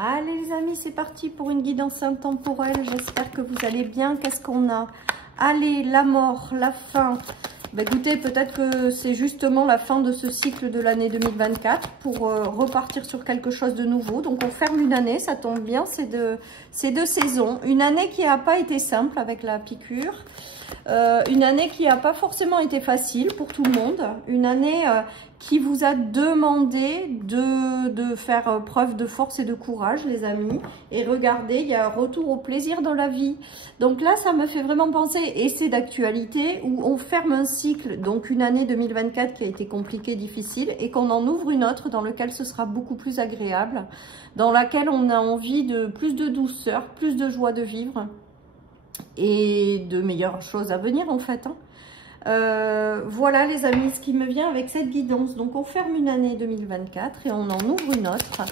Allez les amis, c'est parti pour une guidance intemporelle. J'espère que vous allez bien. Qu'est-ce qu'on a? Allez, la mort, la fin. Ben, écoutez, peut-être que c'est justement la fin de ce cycle de l'année 2024 pour repartir sur quelque chose de nouveau. Donc on ferme une année, ça tombe bien, c'est de saison. Une année qui n'a pas été simple avec la piqûre. Une année qui n'a pas forcément été facile pour tout le monde. Une année qui vous a demandé de faire preuve de force et de courage, les amis. Et regardez, il y a un retour au plaisir dans la vie. Donc là, ça me fait vraiment penser, et c'est d'actualité, où on ferme un cycle, donc une année 2024 qui a été compliquée, difficile, et qu'on en ouvre une autre dans laquelle ce sera beaucoup plus agréable, dans laquelle on a envie de plus de douceur, plus de joie de vivre, et de meilleures choses à venir en fait. Voilà les amis, ce qui me vient avec cette guidance. Donc on ferme une année 2024 et on en ouvre une autre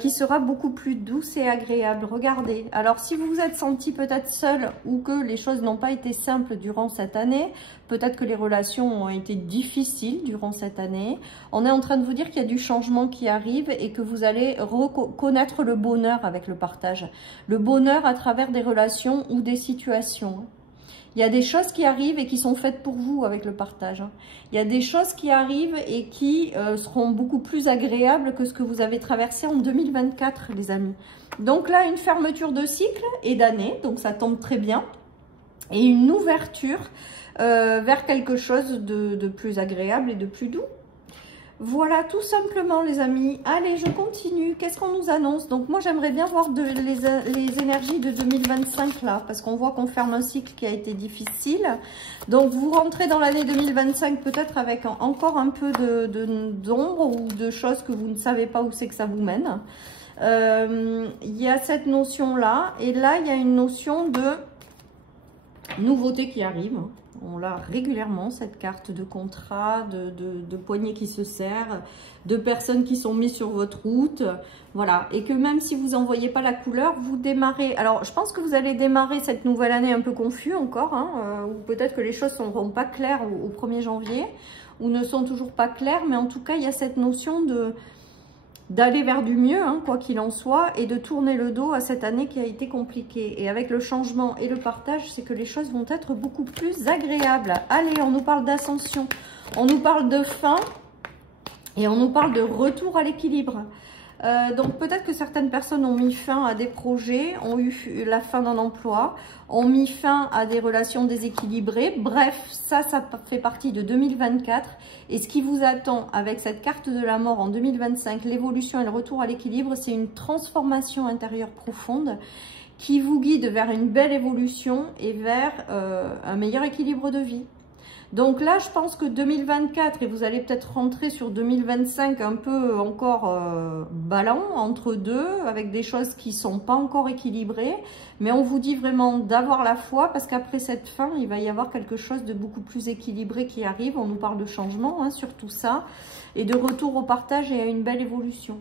qui sera beaucoup plus douce et agréable. Regardez, alors si vous vous êtes senti peut-être seul ou que les choses n'ont pas été simples durant cette année, peut-être que les relations ont été difficiles durant cette année, on est en train de vous dire qu'il y a du changement qui arrive et que vous allez reconnaître le bonheur avec le partage. Le bonheur à travers des relations ou des situations. Il y a des choses qui arrivent et qui sont faites pour vous avec le partage. Il y a des choses qui arrivent et qui seront beaucoup plus agréables que ce que vous avez traversé en 2024, les amis. Donc là, une fermeture de cycle et d'année, donc ça tombe très bien. Et une ouverture vers quelque chose de plus agréable et de plus doux. Voilà, tout simplement les amis. Allez, je continue. Qu'est-ce qu'on nous annonce? Donc moi, j'aimerais bien voir les énergies de 2025 là, parce qu'on voit qu'on ferme un cycle qui a été difficile. Donc vous rentrez dans l'année 2025 peut-être avec encore un peu d'ombre ou de choses que vous ne savez pas où c'est que ça vous mène. Il y a cette notion-là. Et là, il y a une notion de nouveauté qui arrive. On l'a régulièrement, cette carte de contrat, de poignée qui se serre, de personnes qui sont mises sur votre route. Voilà. Et que même si vous n'en voyez pas la couleur, vous démarrez. Alors, je pense que vous allez démarrer cette nouvelle année un peu confus encore. Ou peut-être que les choses ne seront pas claires au 1er janvier. Ou ne sont toujours pas claires. Mais en tout cas, il y a cette notion d'aller vers du mieux, quoi qu'il en soit, et de tourner le dos à cette année qui a été compliquée. Et avec le changement et le partage, c'est que les choses vont être beaucoup plus agréables. Allez, on nous parle d'ascension, on nous parle de fin, et on nous parle de retour à l'équilibre. Donc peut-être que certaines personnes ont mis fin à des projets, ont eu la fin d'un emploi, ont mis fin à des relations déséquilibrées. Bref, ça fait partie de 2024. Et ce qui vous attend avec cette carte de la mort en 2025, l'évolution et le retour à l'équilibre, c'est une transformation intérieure profonde qui vous guide vers une belle évolution et vers un meilleur équilibre de vie. Donc là, je pense que 2024, et vous allez peut-être rentrer sur 2025 un peu encore ballant entre deux, avec des choses qui ne sont pas encore équilibrées. Mais on vous dit vraiment d'avoir la foi, parce qu'après cette fin, il va y avoir quelque chose de beaucoup plus équilibré qui arrive. On nous parle de changement sur tout ça, et de retour au partage et à une belle évolution.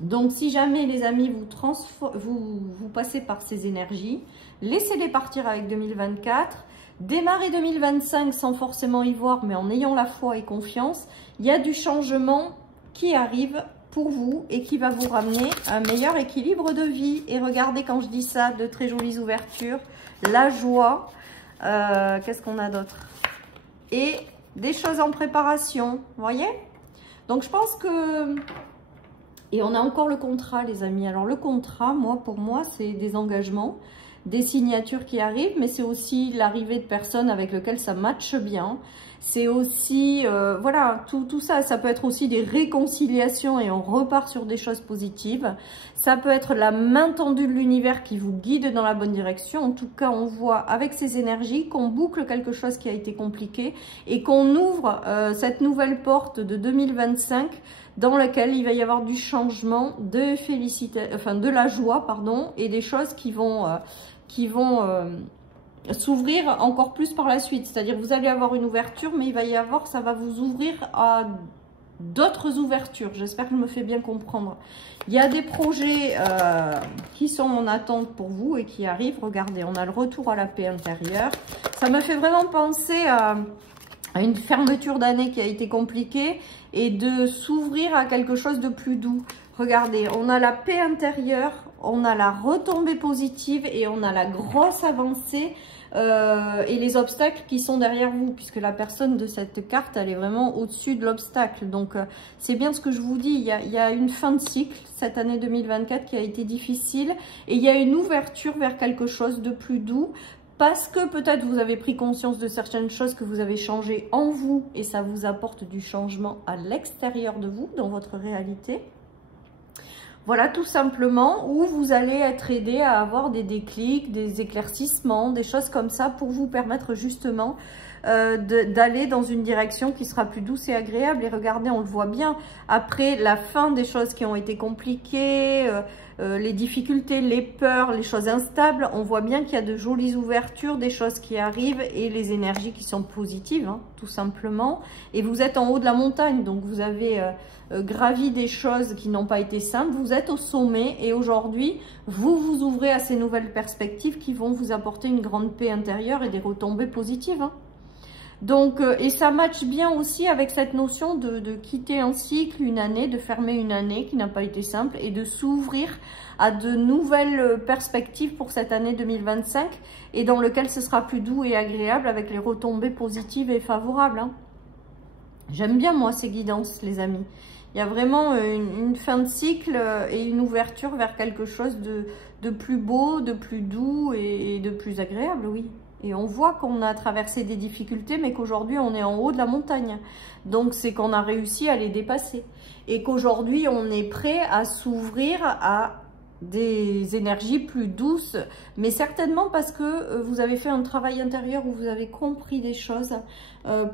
Donc si jamais les amis, vous passez par ces énergies, laissez-les partir avec 2024. Démarrer 2025 sans forcément y voir, mais en ayant la foi et confiance, il y a du changement qui arrive pour vous et qui va vous ramener un meilleur équilibre de vie. Et regardez, quand je dis ça, de très jolies ouvertures, la joie, qu'est-ce qu'on a d'autre? Et des choses en préparation, vous voyez? Donc je pense que... Et on a encore le contrat, les amis. Alors le contrat, pour moi, c'est des engagements, des signatures qui arrivent, mais c'est aussi l'arrivée de personnes avec lesquelles ça matche bien. C'est aussi, voilà, tout ça, ça peut être aussi des réconciliations et on repart sur des choses positives. Ça peut être la main tendue de l'univers qui vous guide dans la bonne direction. En tout cas, on voit avec ces énergies qu'on boucle quelque chose qui a été compliqué et qu'on ouvre cette nouvelle porte de 2025 dans laquelle il va y avoir du changement, de la joie, pardon, et des choses qui vont s'ouvrir encore plus par la suite. C'est-à-dire vous allez avoir une ouverture, mais ça va vous ouvrir à d'autres ouvertures. J'espère que je me fais bien comprendre. Il y a des projets qui sont en attente pour vous et qui arrivent. Regardez, on a le retour à la paix intérieure. Ça me fait vraiment penser à une fermeture d'année qui a été compliquée et de s'ouvrir à quelque chose de plus doux. Regardez, on a la paix intérieure, on a la retombée positive et on a la grosse avancée et les obstacles qui sont derrière vous, puisque la personne de cette carte, elle est vraiment au-dessus de l'obstacle. Donc, c'est bien ce que je vous dis, il y a une fin de cycle, cette année 2024 qui a été difficile, et il y a une ouverture vers quelque chose de plus doux, parce que peut-être vous avez pris conscience de certaines choses que vous avez changées en vous, et ça vous apporte du changement à l'extérieur de vous, dans votre réalité. Voilà, tout simplement, où vous allez être aidé à avoir des déclics, des éclaircissements, des choses comme ça pour vous permettre justement d'aller dans une direction qui sera plus douce et agréable. Et regardez, on le voit bien, après la fin des choses qui ont été compliquées, les difficultés, les peurs, les choses instables, on voit bien qu'il y a de jolies ouvertures, des choses qui arrivent et les énergies qui sont positives, hein, tout simplement. Et vous êtes en haut de la montagne, donc vous avez gravi des choses qui n'ont pas été simples, vous êtes au sommet et aujourd'hui, vous vous ouvrez à ces nouvelles perspectives qui vont vous apporter une grande paix intérieure et des retombées positives. Hein. Donc, et ça matche bien aussi avec cette notion de quitter un cycle, une année, de fermer une année qui n'a pas été simple et de s'ouvrir à de nouvelles perspectives pour cette année 2025 et dans lequel ce sera plus doux et agréable avec les retombées positives et favorables. Hein. J'aime bien moi ces guidances les amis. Il y a vraiment une fin de cycle et une ouverture vers quelque chose de plus beau, de plus doux et de plus agréable, oui. Et on voit qu'on a traversé des difficultés, mais qu'aujourd'hui, on est en haut de la montagne. Donc, c'est qu'on a réussi à les dépasser. Et qu'aujourd'hui, on est prêt à s'ouvrir à des énergies plus douces. Mais certainement parce que vous avez fait un travail intérieur où vous avez compris des choses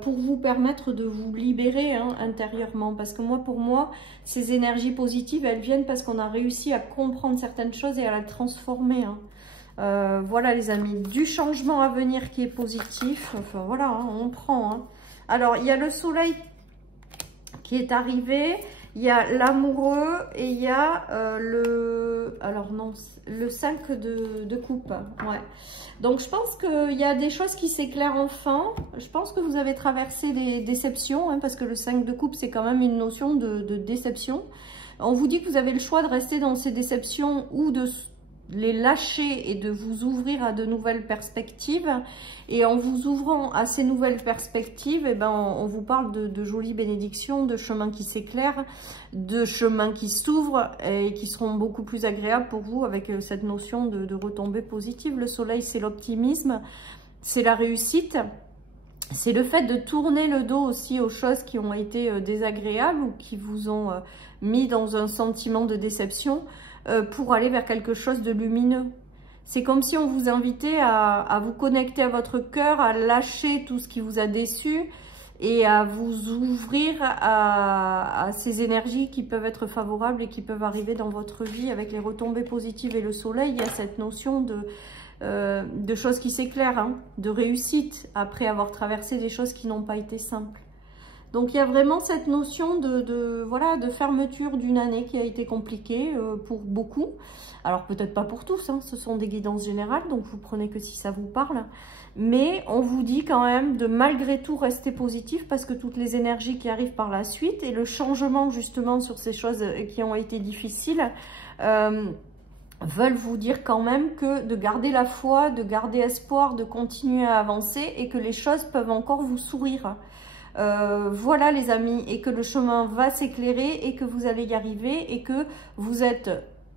pour vous permettre de vous libérer hein, intérieurement. Parce que moi, pour moi, ces énergies positives, elles viennent parce qu'on a réussi à comprendre certaines choses et à les transformer. Hein. Voilà les amis, du changement à venir qui est positif, enfin voilà, hein, on prend. Hein. Alors, il y a le soleil qui est arrivé, il y a l'amoureux et il y a le 5 de coupe. Ouais. Donc, je pense qu'il y a des choses qui s'éclairent enfin. Je pense que vous avez traversé des déceptions, hein, parce que le 5 de coupe, c'est quand même une notion de déception. On vous dit que vous avez le choix de rester dans ces déceptions ou de les lâcher et de vous ouvrir à de nouvelles perspectives. Et en vous ouvrant à ces nouvelles perspectives, eh ben, on vous parle de jolies bénédictions, de chemins qui s'éclairent, de chemins qui s'ouvrent et qui seront beaucoup plus agréables pour vous avec cette notion de retombée positive. Le soleil, c'est l'optimisme, c'est la réussite. C'est le fait de tourner le dos aussi aux choses qui ont été désagréables ou qui vous ont mis dans un sentiment de déception pour aller vers quelque chose de lumineux. C'est comme si on vous invitait à vous connecter à votre cœur, à lâcher tout ce qui vous a déçu et à vous ouvrir à ces énergies qui peuvent être favorables et qui peuvent arriver dans votre vie avec les retombées positives. Et le soleil, il y a cette notion de choses qui s'éclairent, hein, de réussite après avoir traversé des choses qui n'ont pas été simples. Donc, il y a vraiment cette notion voilà, de fermeture d'une année qui a été compliquée pour beaucoup. Alors, peut-être pas pour tous, hein, ce sont des guidances générales, donc vous prenez que si ça vous parle. Mais on vous dit quand même de malgré tout rester positif parce que toutes les énergies qui arrivent par la suite et le changement justement sur ces choses qui ont été difficiles veulent vous dire quand même que de garder la foi, de garder espoir, de continuer à avancer et que les choses peuvent encore vous sourire. Voilà les amis, et que le chemin va s'éclairer et que vous allez y arriver et que vous êtes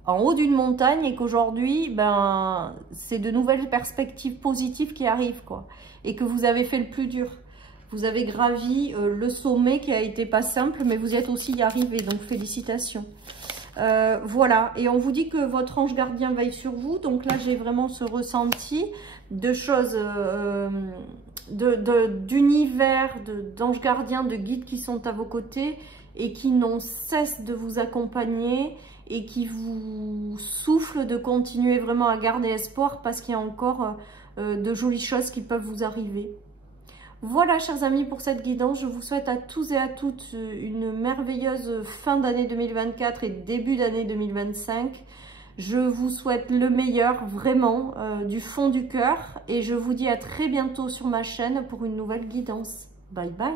en haut d'une montagne et qu'aujourd'hui, ben, c'est de nouvelles perspectives positives qui arrivent, quoi. Et que vous avez fait le plus dur. Vous avez gravi le sommet qui a été pas simple, mais vous y êtes aussi y arrivé, donc félicitations. Voilà, et on vous dit que votre ange gardien veille sur vous. Donc là, j'ai vraiment ce ressenti de choses, d'univers, d'anges gardiens, de guides qui sont à vos côtés et qui n'ont cesse de vous accompagner et qui vous soufflent de continuer vraiment à garder espoir parce qu'il y a encore de jolies choses qui peuvent vous arriver. Voilà, chers amis, pour cette guidance. Je vous souhaite à tous et à toutes une merveilleuse fin d'année 2024 et début d'année 2025. Je vous souhaite le meilleur, vraiment, du fond du cœur. Et je vous dis à très bientôt sur ma chaîne pour une nouvelle guidance. Bye bye.